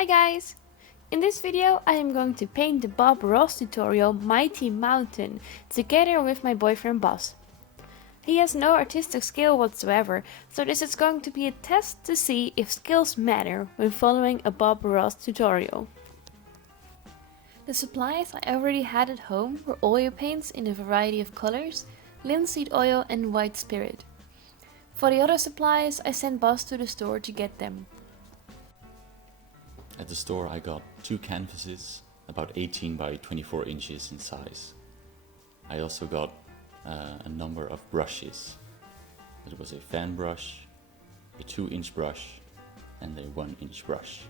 Hi guys! In this video I am going to paint the Bob Ross tutorial Mighty Mountain together with my boyfriend Bas. He has no artistic skill whatsoever, so this is going to be a test to see if skills matter when following a Bob Ross tutorial. The supplies I already had at home were oil paints in a variety of colors, linseed oil and white spirit. For the other supplies I sent Bas to the store to get them. At the store I got two canvases, about 18 by 24 inches in size. I also got a number of brushes. It was a fan brush, a 2-inch brush and a 1-inch brush.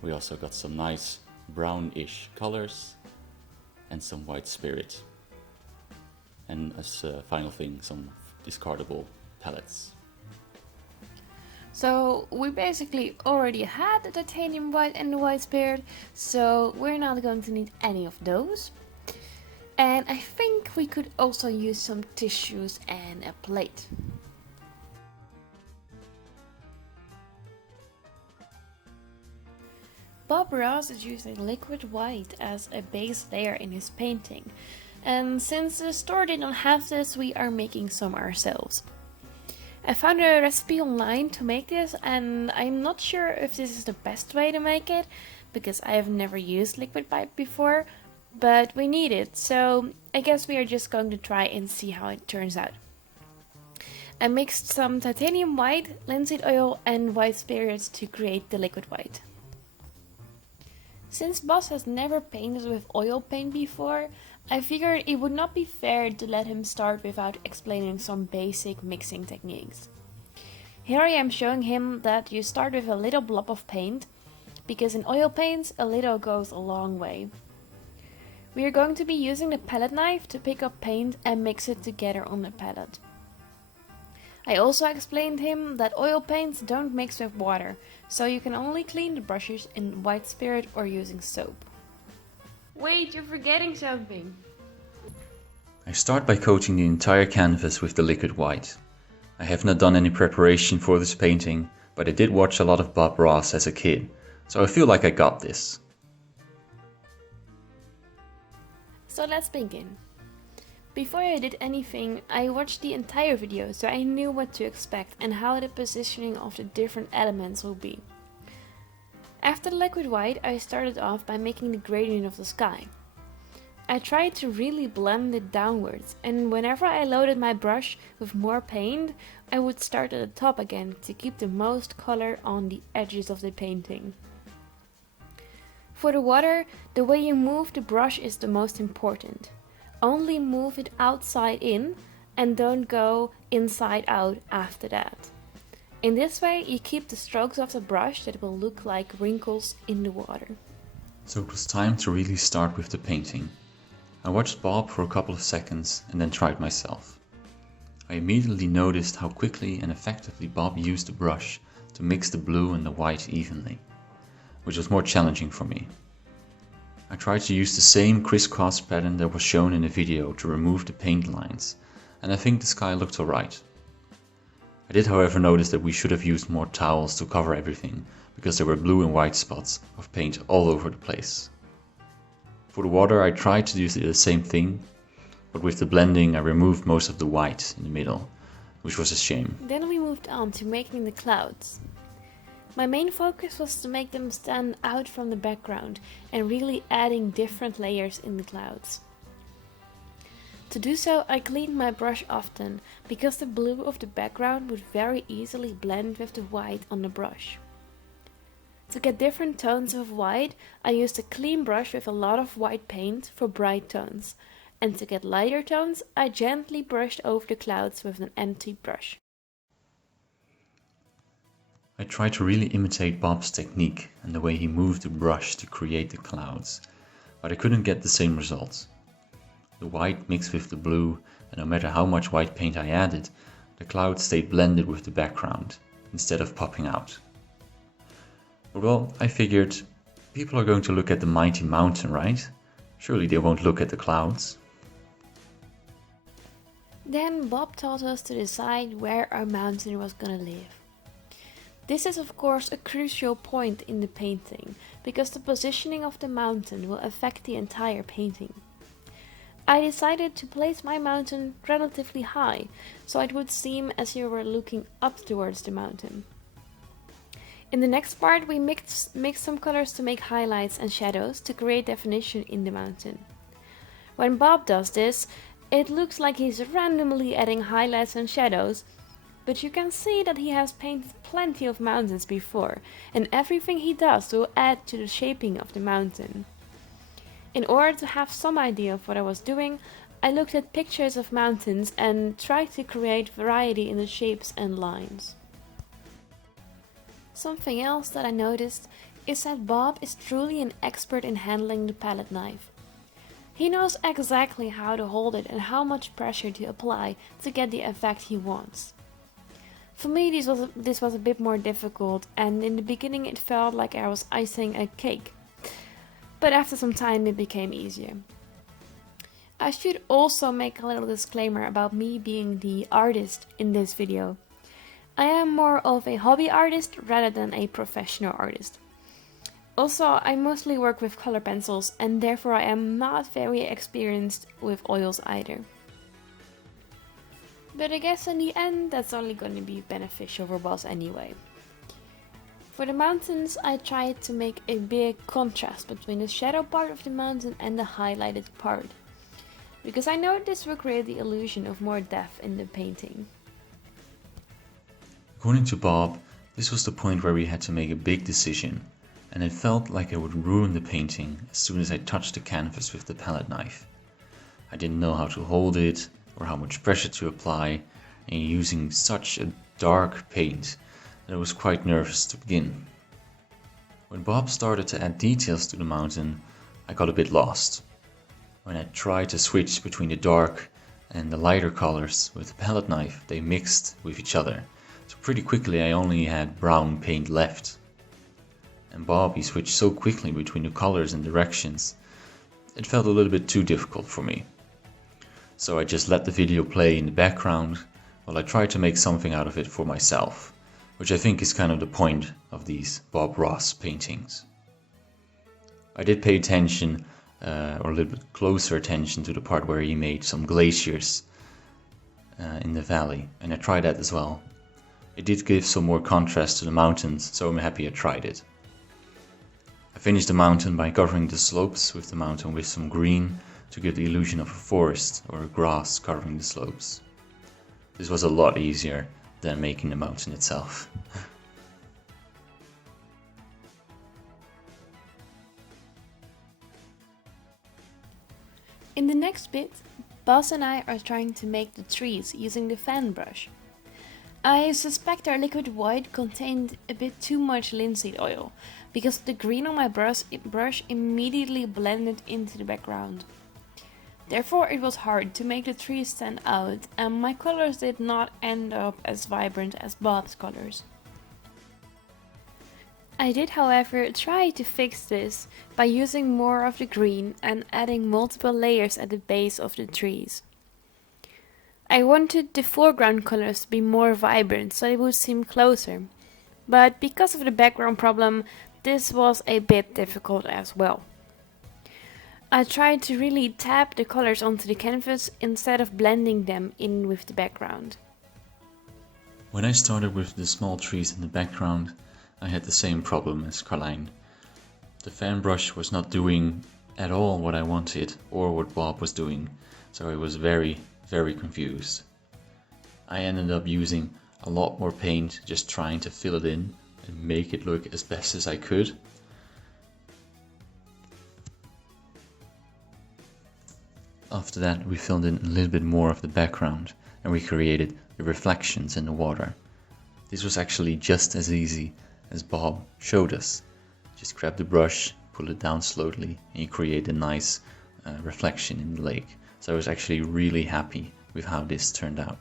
We also got some nice brownish colors and some white spirit. And as a final thing, some discardable palettes. So we basically already had the titanium white and the white spirit, so we're not going to need any of those. And I think we could also use some tissues and a plate. Bob Ross is using liquid white as a base layer in his painting. And since the store didn't have this, we are making some ourselves. I found a recipe online to make this, and I'm not sure if this is the best way to make it, because I have never used liquid white before, but we need it, so I guess we are just going to try and see how it turns out. I mixed some titanium white, linseed oil and white spirits to create the liquid white. Since Bas has never painted with oil paint before, I figured it would not be fair to let him start without explaining some basic mixing techniques. Here I am showing him that you start with a little blob of paint, because in oil paints a little goes a long way. We are going to be using the palette knife to pick up paint and mix it together on the palette. I also explained him that oil paints don't mix with water, so you can only clean the brushes in white spirit or using soap. Wait, you're forgetting something. I start by coating the entire canvas with the liquid white. I have not done any preparation for this painting, but I did watch a lot of Bob Ross as a kid, so I feel like I got this. So let's begin. Before I did anything, I watched the entire video so I knew what to expect and how the positioning of the different elements will be. After the liquid white, I started off by making the gradient of the sky. I tried to really blend it downwards, and whenever I loaded my brush with more paint, I would start at the top again to keep the most color on the edges of the painting. For the water, the way you move the brush is the most important. Only move it outside in and don't go inside out after that. In this way you keep the strokes of the brush that will look like wrinkles in the water. So it was time to really start with the painting. I watched Bob for a couple of seconds and then tried myself. I immediately noticed how quickly and effectively Bob used the brush to mix the blue and the white evenly, which was more challenging for me. I tried to use the same crisscross pattern that was shown in the video to remove the paint lines, and I think the sky looked alright. I did however notice that we should have used more towels to cover everything, because there were blue and white spots of paint all over the place. For the water I tried to do the same thing, but with the blending I removed most of the white in the middle, which was a shame. Then we moved on to making the clouds. My main focus was to make them stand out from the background and really adding different layers in the clouds. To do so, I cleaned my brush often, because the blue of the background would very easily blend with the white on the brush. To get different tones of white, I used a clean brush with a lot of white paint for bright tones, and to get lighter tones, I gently brushed over the clouds with an empty brush. I tried to really imitate Bob's technique and the way he moved the brush to create the clouds, but I couldn't get the same results. The white mixed with the blue, and no matter how much white paint I added, the clouds stayed blended with the background, instead of popping out. But well, I figured, people are going to look at the mighty mountain, right? Surely they won't look at the clouds. Then Bob taught us to decide where our mountain was gonna live. This is of course a crucial point in the painting, because the positioning of the mountain will affect the entire painting. I decided to place my mountain relatively high, so it would seem as you were looking up towards the mountain. In the next part we mixed some colors to make highlights and shadows to create definition in the mountain. When Bob does this, it looks like he's randomly adding highlights and shadows, but you can see that he has painted plenty of mountains before, and everything he does will add to the shaping of the mountain. In order to have some idea of what I was doing, I looked at pictures of mountains and tried to create variety in the shapes and lines. Something else that I noticed is that Bob is truly an expert in handling the palette knife. He knows exactly how to hold it and how much pressure to apply to get the effect he wants. For me this was a bit more difficult, and in the beginning it felt like I was icing a cake. But after some time it became easier. I should also make a little disclaimer about me being the artist in this video. I am more of a hobby artist rather than a professional artist. Also, I mostly work with color pencils and therefore I am not very experienced with oils either. But I guess in the end that's only going to be beneficial for Bas anyway. For the mountains, I tried to make a big contrast between the shadow part of the mountain and the highlighted part, because I know this will create the illusion of more depth in the painting. According to Bob, this was the point where we had to make a big decision, and it felt like I would ruin the painting as soon as I touched the canvas with the palette knife. I didn't know how to hold it, or how much pressure to apply, and using such a dark paint that I was quite nervous to begin. When Bob started to add details to the mountain, I got a bit lost. When I tried to switch between the dark and the lighter colors with the palette knife, they mixed with each other, so pretty quickly I only had brown paint left. And Bob, he switched so quickly between the colors and directions, it felt a little bit too difficult for me. So I just let the video play in the background while I tried to make something out of it for myself, which I think is kind of the point of these Bob Ross paintings. I did pay attention, or a little bit closer attention to the part where he made some glaciers in the valley, and I tried that as well. It did give some more contrast to the mountains, so I'm happy I tried it. I finished the mountain by covering the slopes with the mountain with some green to give the illusion of a forest or a grass covering the slopes. This was a lot easier than making the mountain itself. In the next bit, Bas and I are trying to make the trees using the fan brush. I suspect our liquid white contained a bit too much linseed oil, because the green on my brush immediately blended into the background. Therefore it was hard to make the trees stand out, and my colors did not end up as vibrant as Bob's colors. I did, however, try to fix this by using more of the green and adding multiple layers at the base of the trees. I wanted the foreground colors to be more vibrant so they would seem closer, but because of the background problem, this was a bit difficult as well. I tried to really tap the colors onto the canvas instead of blending them in with the background. When I started with the small trees in the background, I had the same problem as Carlijn. The fan brush was not doing at all what I wanted or what Bob was doing, so I was very confused. I ended up using a lot more paint, just trying to fill it in and make it look as best as I could. After that, we filled in a little bit more of the background and we created the reflections in the water. This was actually just as easy as Bob showed us. Just grab the brush, pull it down slowly, and you create a nice reflection in the lake. So I was actually really happy with how this turned out.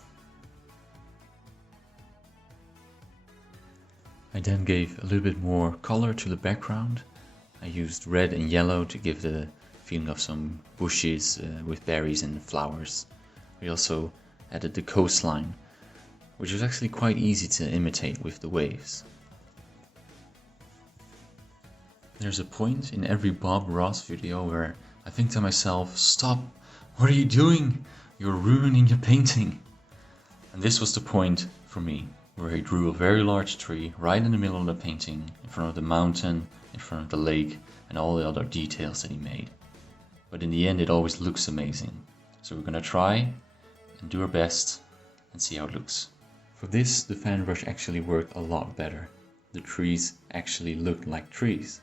I then gave a little bit more color to the background. I used red and yellow to give the feeling of some bushes with berries and flowers. We also added the coastline, which was actually quite easy to imitate with the waves. There's a point in every Bob Ross video where I think to myself, stop, what are you doing? You're ruining your painting. And this was the point for me, where he drew a very large tree right in the middle of the painting, in front of the mountain, in front of the lake, and all the other details that he made. But in the end it always looks amazing. So we're gonna try and do our best and see how it looks. For this, the fan brush actually worked a lot better. The trees actually looked like trees.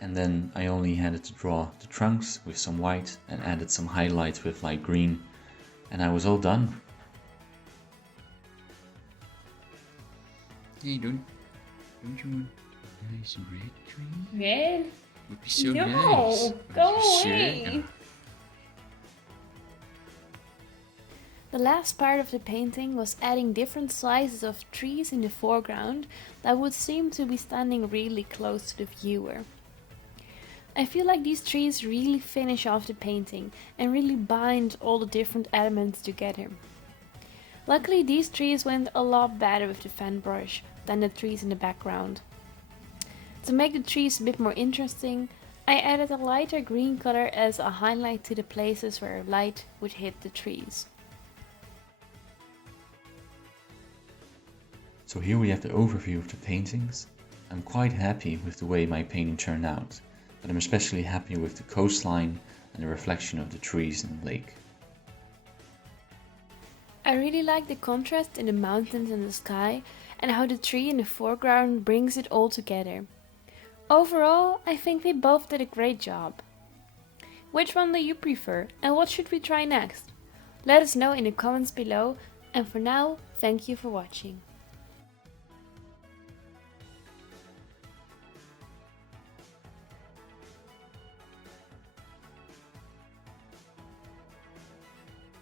And then I only had to draw the trunks with some white and added some highlights with light green, and I was all done. Hey, don't you want a nice red tree? Red? Would be so No, nice. go Are you away. sure? The last part of the painting was adding different sizes of trees in the foreground that would seem to be standing really close to the viewer. I feel like these trees really finish off the painting and really bind all the different elements together. Luckily these trees went a lot better with the fan brush than the trees in the background. To make the trees a bit more interesting, I added a lighter green color as a highlight to the places where light would hit the trees. So here we have the overview of the paintings. I'm quite happy with the way my painting turned out, but I'm especially happy with the coastline and the reflection of the trees in the lake. I really like the contrast in the mountains and the sky and how the tree in the foreground brings it all together. Overall, I think we both did a great job. Which one do you prefer and what should we try next? Let us know in the comments below, and for now, thank you for watching.